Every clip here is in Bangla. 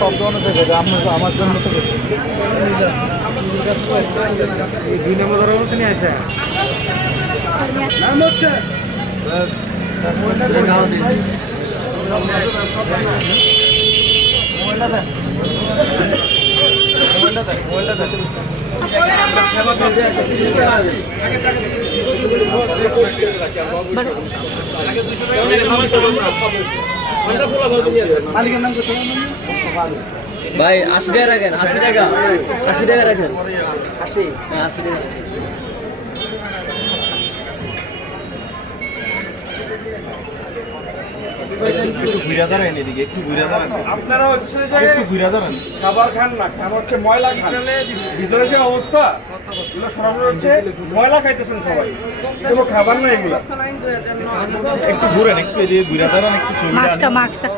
সব ধরনের থেকে আমার জন্য তো এই 2 নম্বর ধরে মতো নিয়ে আসে নাম হচ্ছে ভাই 80 টাকা রাখেন, 80 টাকা, 80 টাকা রাখেন, 80, হ্যাঁ 80 টাকা। আপনারা হচ্ছে খাবার খান না, খাবার হচ্ছে ময়লা খান। ভিতরে যে অবস্থা এগুলো সরাসরি হচ্ছে ময়লা খাইতেছেন সবাই, কোনো খাবার না এগুলা। একটু ঘুরেন, একটু এদিকে ঘুরে দাঁড়ান, একটু ছবি মাস্কটা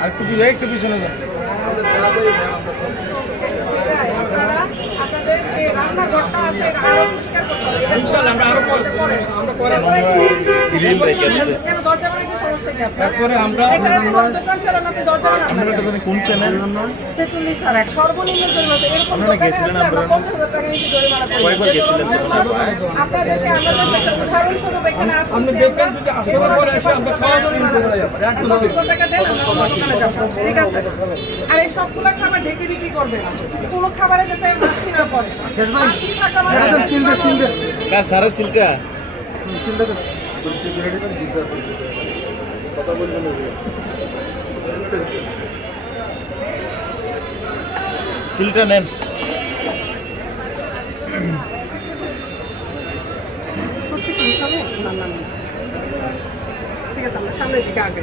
আর একটু একটু পিছনে যান। তারপরে আমরা কোন চ্যানেল আপনারা গেছিলেন? কয়েকবার গেছিলেন? আপনি দেখবেন যদি আসলে পরে এসে আমরা ঠিক আছে। আর এই সবগুলো খাবার ঢেকে বিক্রি করবেন, কোনো খাবারে যাতে মাছি না পড়ে। মাছি থাকা মানে কার সারা সিলটা সিলটা নেন। ঠিক আছে, আমরা সামনের দিকে আগে